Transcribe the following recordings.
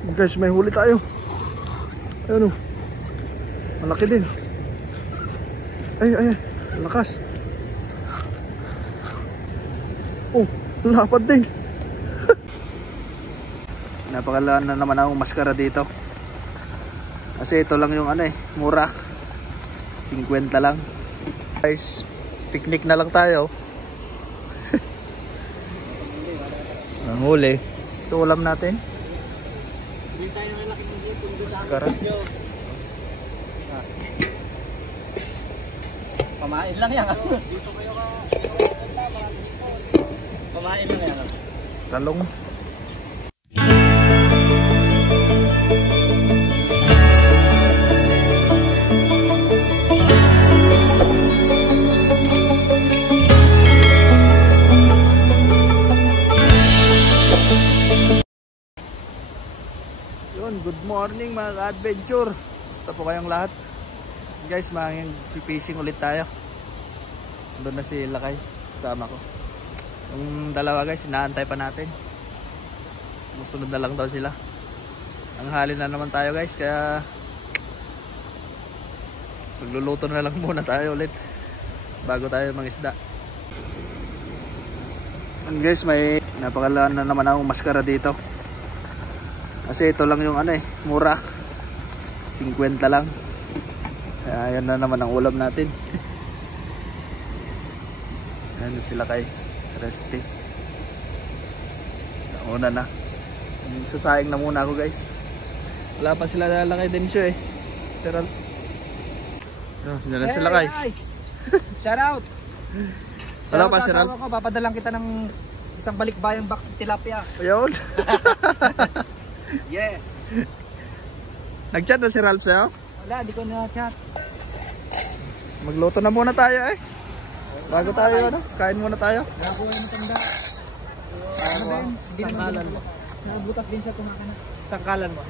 Guys, may huli tayo. Ayun o. Malaki din. Ay. Lakas. Oh, lapad din. Napakalaan na naman akong maskara dito. Kasi ito lang yung mura. 50 lang. Guys, picnic na lang tayo. Ang huli. Ito ulam natin. Maskara. Pamain lang yan. Dito kayo ka. Pamain lang yan. Talong. Good morning mga ka-adventure. Basta po kayong lahat. Guys, mag-fishing ulit tayo. Doon na si Lakay, kasama ko. Yung dalawa guys, inaantay pa natin. Musunod na lang daw sila. Ang hali na naman tayo guys, kaya magluluto na lang muna tayo ulit bago tayo mangisda. And guys, may napakalaan na naman akong maskara dito. Kasi ito lang yung mura. 50 lang. Kaya yan na naman ang ulam natin. Ayan sila kay Resty. Nauna na. Sasayang na muna ako guys. Wala pa sila lalakay din siya Sir Al. Hey, sila kay. Shout out. Wala pa Sir Al. Papadalang kita ng isang balikbayang box ng tilapia. Ayun. Yeah. Nag-chat na si Ralph sa'yo? Wala, di ko na-chat. Magluto na muna tayo bago tayo kain muna tayo. Gago yung matanda. Sangkalan mo. Nakabutas din siya kumakana. Sangkalan mo.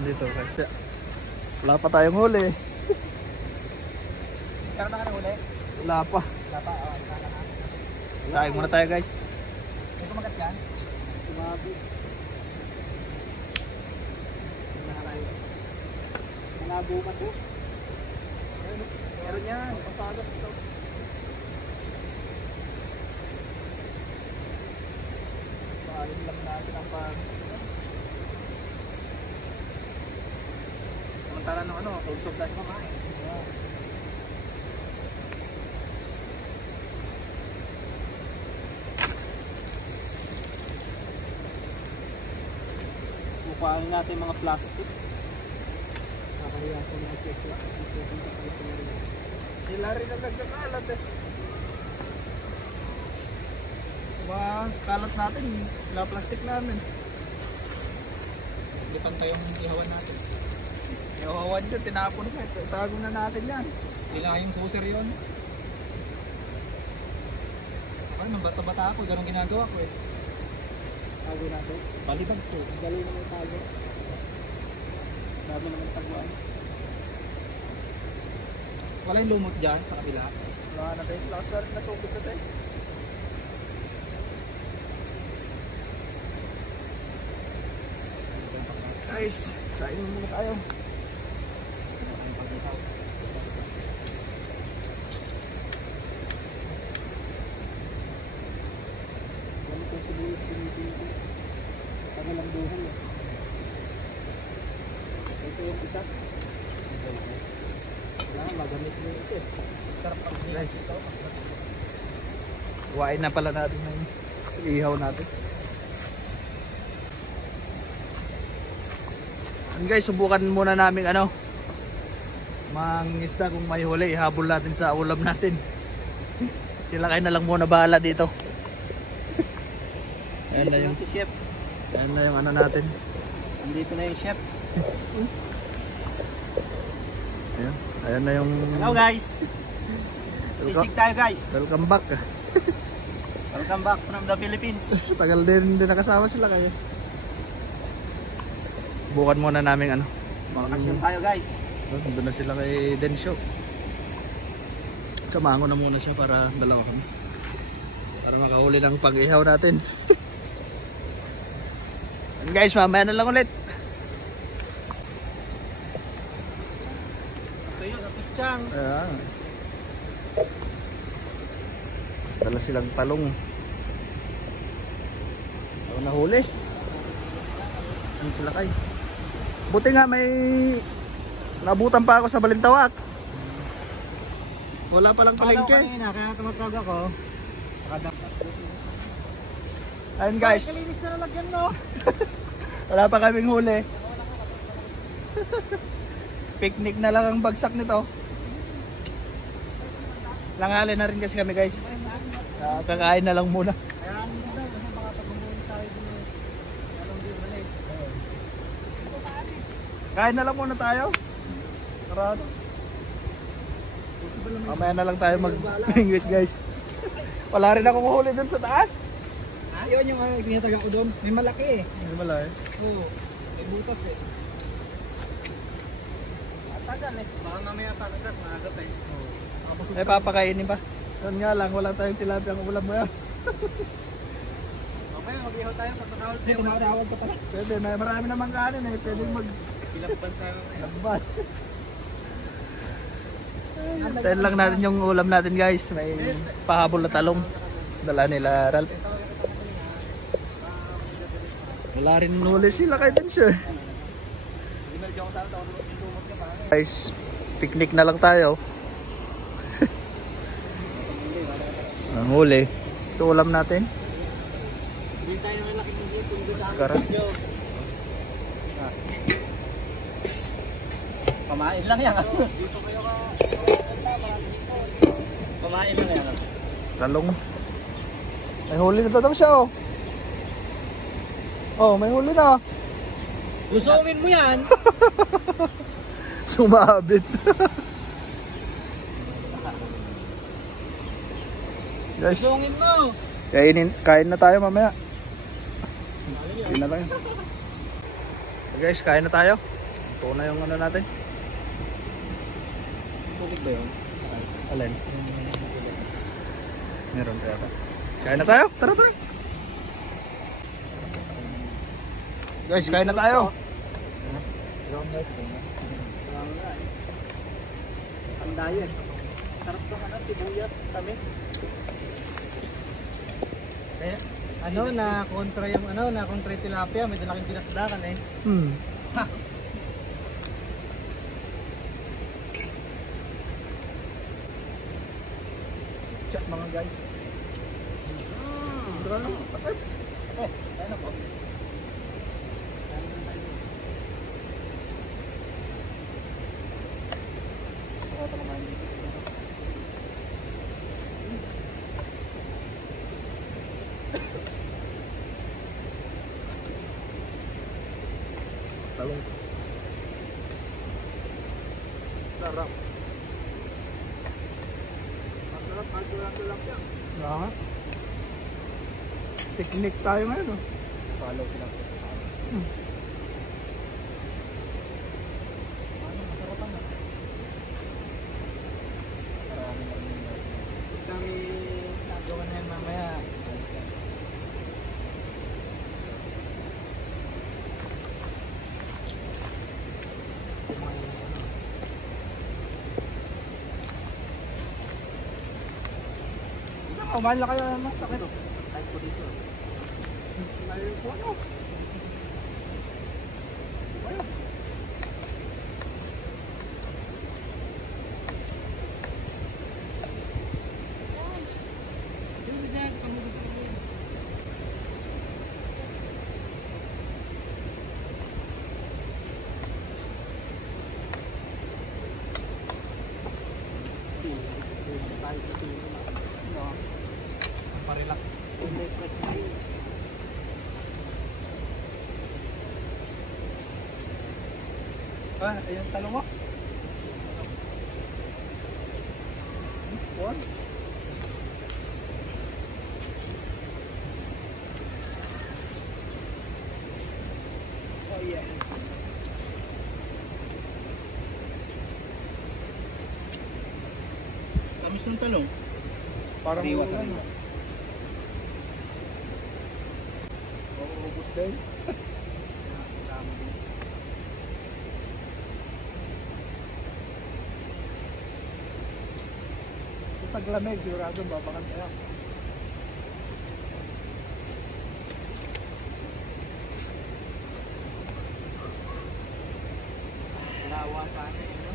Dito kasi wala pa tayong huli. Kaya na huli? Wala pa. Sayang muna tayo guys. May kumagat yan? Sumabi. Bukas meron yan, pasagat ito. Pahalin lang natin ang samantala ng usog tayo kumain. Kukuhain natin mga plastic. Kaya ako na-check sila rin ang nagkakalat kalat natin, plastic namin. Lipan tayong ihawan natin. Ihawan dyan, tinapon na itago na natin yan. Ilayong suser yun. Ay, nang bata-bata ako, ganun ginagawa ko Tago natin? Palibag ko, galoy naman tago. Dami naman taguan. Wala yung lumot dyan sa kabila. Wala na tayo. Lakas na tubig na tayo. Guys, sain muna tayo. Ganito si Luis pinipili. Tagalang duhan Kasi yung isa. Kailangan magamit mo yung isa Sarap ang nice. Wain na pala natin ng ihaw natin. And guys, subukan muna namin mangisda kung may huli. Ihabol natin sa ulam natin. Sila kayo na lang muna bahala dito. Ayan na yung si chef. Ayan na yung natin. Andito na yung chef. Ayan na yung... Hello guys. Sisig tayo guys. Welcome back. Welcome back from the Philippines. Tagal din nakasama sila kayo. Bukan muna namin Bakasyon tayo guys. Doon na sila kay Densyo. Samahan ko na muna siya para dalawa kami. Para makahuli ng pag-ihaw natin. And guys, mamaya na lang ulit. Chang. Ayan. Dala silang talong. Ako nahuli. Ano sila kay? Buti nga may nabutan pa ako sa Balintawak. Wala palang palengke. Kaya tumatawag ako. Ayun guys. Kalinis na lalagyan mo. Wala pa kaming huli. Picnic na lang ang bagsak nito. Langali na rin kasi kami guys. Kakain na lang muna. Kaya ano daw, kasi baka pag-umuwi tayo din eh. Anong di balik? Kain na lang muna tayo. Sarado. Mamaya na lang tayo mag-ingwit guys. Wala rin akong huli dun sa taas. Ah, yun yung pinataga ko doon. May malaki eh. Hindi wala eh. Oo. May butas eh. Matagal eh. Baka mamaya pakagat, maagat eh. Eh papakainin pa. Yun nga lang, wala tayong tilapia ang ulam mo yan. Okay, mag-ihaw tayo. Tumatawag ka pala. Pwede, marami namang kanin eh. Pwede Pilapban tayo. mag-labas. Tayo lang natin yung ulam natin guys. May pahabol na talong. Dala nila Ralph. Wala rin huli sila kahit din siya. Guys, picnic na lang tayo. Ang huli. Ito ulam natin. Hindi tayo malaking hipon doon sa Skara. Pamain lang yan. Dito kayo ka. Pamain lang yan. Talong. May huli na tatap siya oh. Oh, may huli na. Lusungin mo yan. Sumabit. Guys, Lusungin mo. kain na tayo mamaya. Kain na lang. Guys, kain na tayo. Ito na yung ano natin. Bukod ba yun? Alin? Meron kaya pa. Kain na tayo. Tara, tara. Guys, kain na tayo. Ang dayo eh. Sarap to ano, sibuyas, tamis. Eh, ano na kontra yung ano, na kontra yung tilapia, medyo laking pinasdakan eh. Chat mga guys. Ano? Ayun po. Talong. Sarap. Ang yan. Picnic tayo ngayon oh. Follow ko lang. Kami nagawa na yan mamaya. Kumain na kayo mas sakit. Type ko dito. Layo po ano. Parelax. Ah, ayun talong mo. What? Oh yeah. Tamis ng talong. Parang Sariwa, ano. sariwa. Ubus din. taglamig, sigurado babakan kaya. Nawa sa akin, no?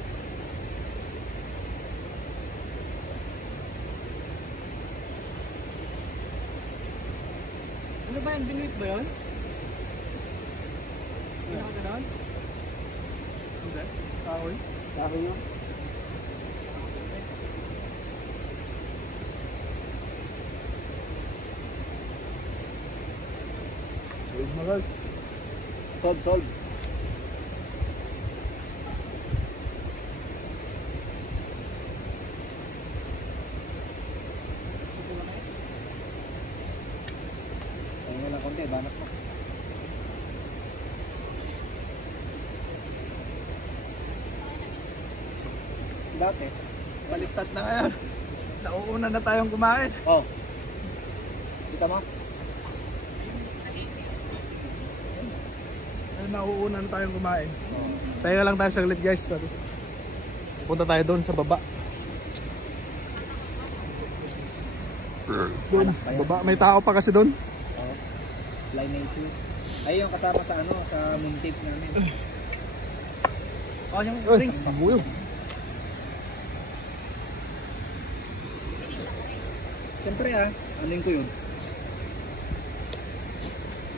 Ano ba yung dinuit ba yun? Hindi ako gano'n? Hindi. Kahoy. Kahoy yun. Solve na guys. Solve. Ayun nga lang konti, banat mo. Dati. Baliktad na ngayon. Nauuna na tayong kumain. Oh. Kita mo? Nauuna na tayong kumain. Oh. Tayo lang tayo saglit guys. Punta tayo doon sa baba. Doon, baba. May tao pa kasi doon. Oh. Fly 92. Ay yung kasama sa ano, sa moontip namin. Oh, yung drinks. Buyo. Siyempre anin ko yun.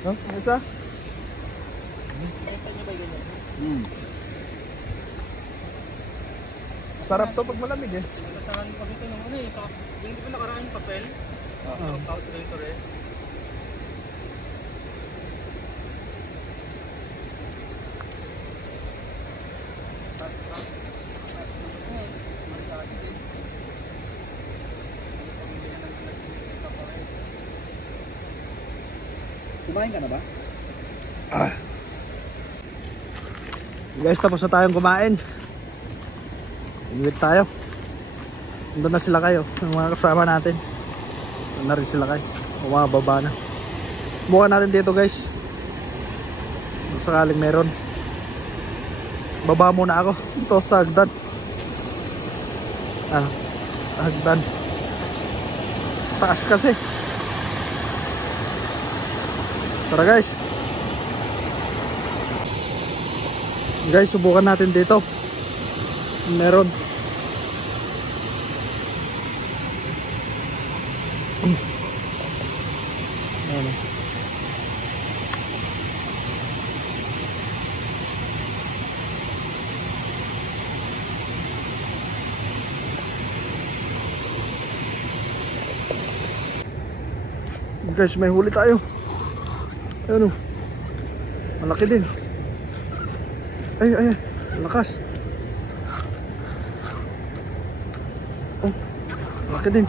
No? Ano isa? Sarap to pag malamig eh. Nasahan ko dito ng ano eh. Hindi ko nakaraan yung papel. Calculator eh. Kumain ka na ba? Guys, tapos na tayong kumain. Inuwit tayo. Nandun na sila kayo, yung mga kasama natin. Nandun na rin sila kayo. Bumababa na. Bukan natin dito guys. Kung sakaling meron. Baba muna ako. Ito sa hagdan. Hagdan. Taas kasi. Tara guys. Guys, subukan natin dito. Meron. Ano? Guys, may huli tayo. Ano? Malaki din. Ay, lakas. Oh, malaki din.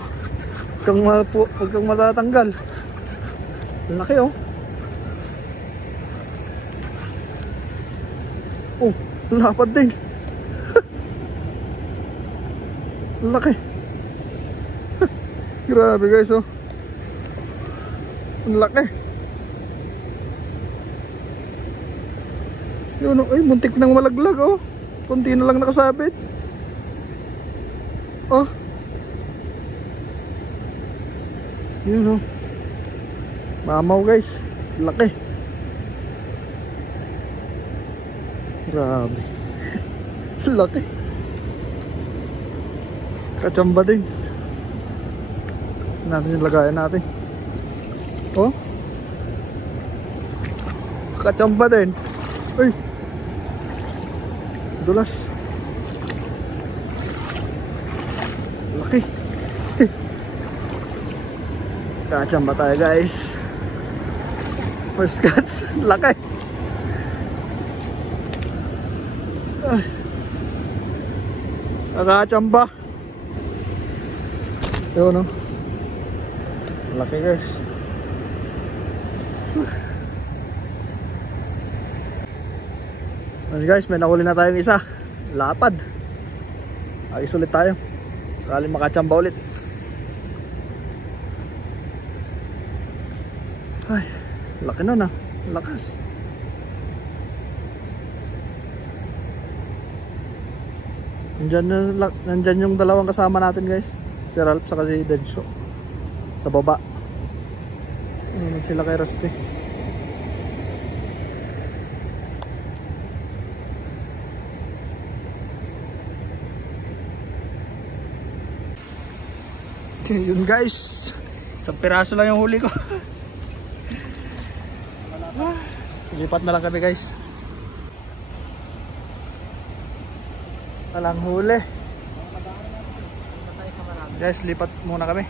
Huwag kang matatanggal. Laki oh. Oh, lapad din. Laki. Grabe guys oh. Laki. Yun oh, ay muntik nang malaglag oh. Kunti na lang nakasabit. Oh. Yun oh. Mamaw guys. Laki. Grabe. Laki. Kachamba din. Natin yung lagayan natin. Oh. Kachamba din. Uy. Dulas. Laki. Kachamba tayo guys. First catch. Laki. Ay. Kachamba. Yun no. Laki guys. Guys, may nahuli na tayong isa. Lapad. Ayos ulit tayo. Sakaling makachamba ulit. Ay, laki nun ah. Lakas. Nandyan yung dalawang kasama natin guys. Si Si Ralph saka si Densyo. Sa baba. Ayan sila kay Rusty. Yun guys. Isang piraso lang yung huli ko. Lipat na lang kami guys. Walang huli. Guys, lipat muna kami.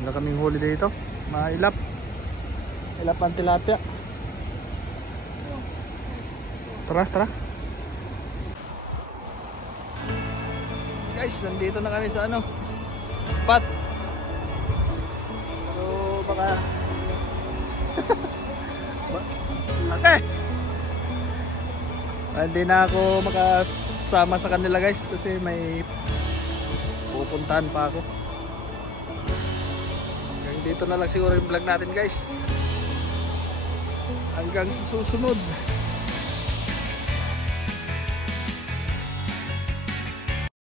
Wala kaming huli dito. Mailap. Ilap ang tilapia. Tara, tara. Guys, nandito na kami sa ano, spot. So baka laki. Hindi na ako makasama sa kanila guys kasi may pupuntahan pa ako. Hanggang dito na lang siguro yung vlog natin guys. Hanggang sa susunod.